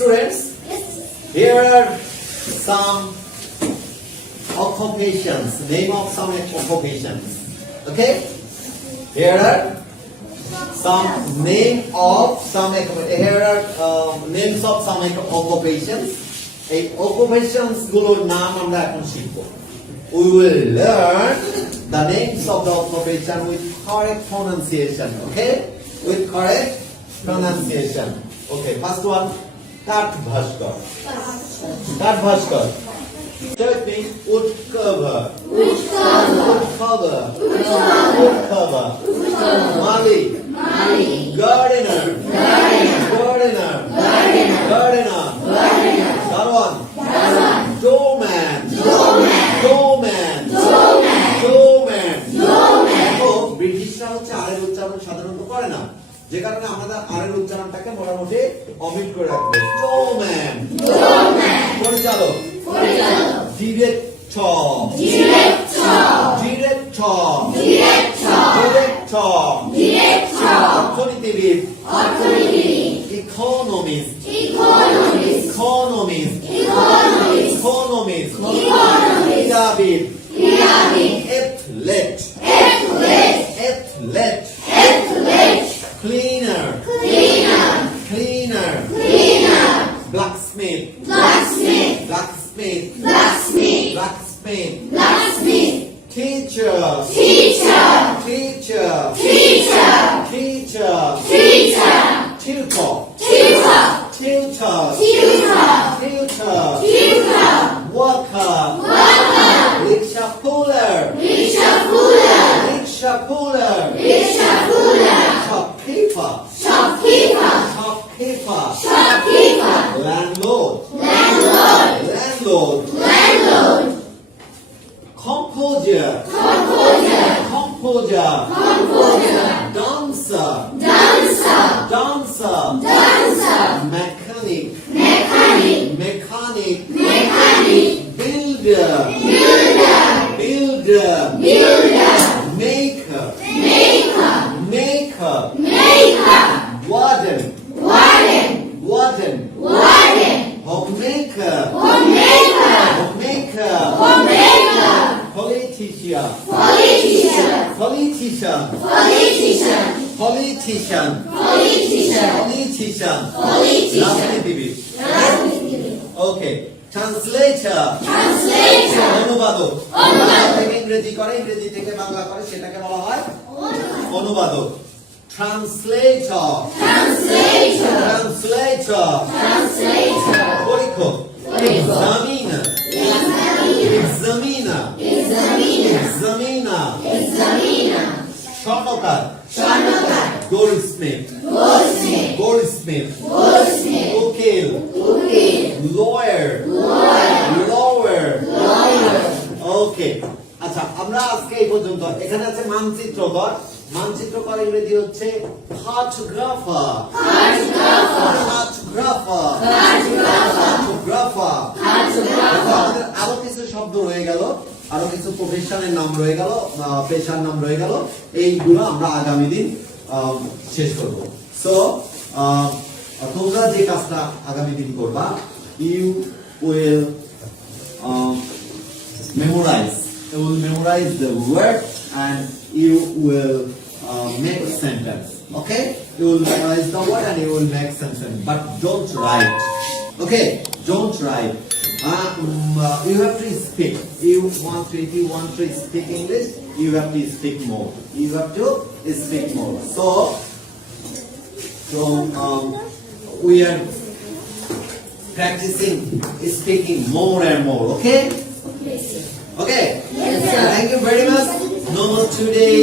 students, here are some occupations, name of some occupations. Okay, here are some name of some here are names of some occupations. এই occupations গুলোর নাম আমরা এখন শিখব. We will learn the names of the occupation with correct pronunciation. Okay, with correct pronunciation. Okay, first one, Kat Bhaskar. Kat Bhaskar. Third thing, wood cover. Wood cover. Wood cover. Mali. Gardener. Gardener. Darwan. Doorman. ব্রিটিশরা হচ্ছে আরের উচ্চারণ সাধারণত করে না, যে কারণে আমরা আরের উচ্চারণটাকে মোটামুটি অমিট করে রাখবো. ডোরম্যান, পরিচালক, ডিরেক্টর, অর্থনীতিবিদ, ইকোনমিস্ট, ক্রীড়াবিদ, athlete, cleaner, blacksmith, teacher, worker, rickshaw puller, shopkeeper, landlord, composer, dancer, mechanic, builder, maker, warden, homemaker, politician, রাজনীতিবিদ. Okay, translator, অনুবাদক, থেকে ইংরেজি করে, ইংরেজি থেকে বাংলা করে, সেটাকে বলা হয় অনুবাদক. Translator, পরীক্ষক, examiner, স্বর্ণকার, goldsmith, উকিল, lawyer. Okay, আচ্ছা, আমরা আজকে এই পর্যন্ত. এখানে আছে মানচিত্রকর. মানচিত্রকর ইংরেজি হচ্ছে cartographer. আমাদের আরো কিছু শব্দ রয়ে গেল, আরো কিছু প্রফেশনের নাম রয়ে গেল, পেশার নাম রয়ে গেল. এইগুলো আমরা আগামী দিন শেষ করব. সো তোমরা যে কাজটা আগামী দিন করবা, you will memorize the word and you will make sentence. Okay, you will memorize the word and you will make sentence, but don't write. Okay, don't write. You have to speak. If you want to speak English, you have to speak more. So we are practicing speaking more and more. Okay. Yes, sir. Thank you very much. No more today.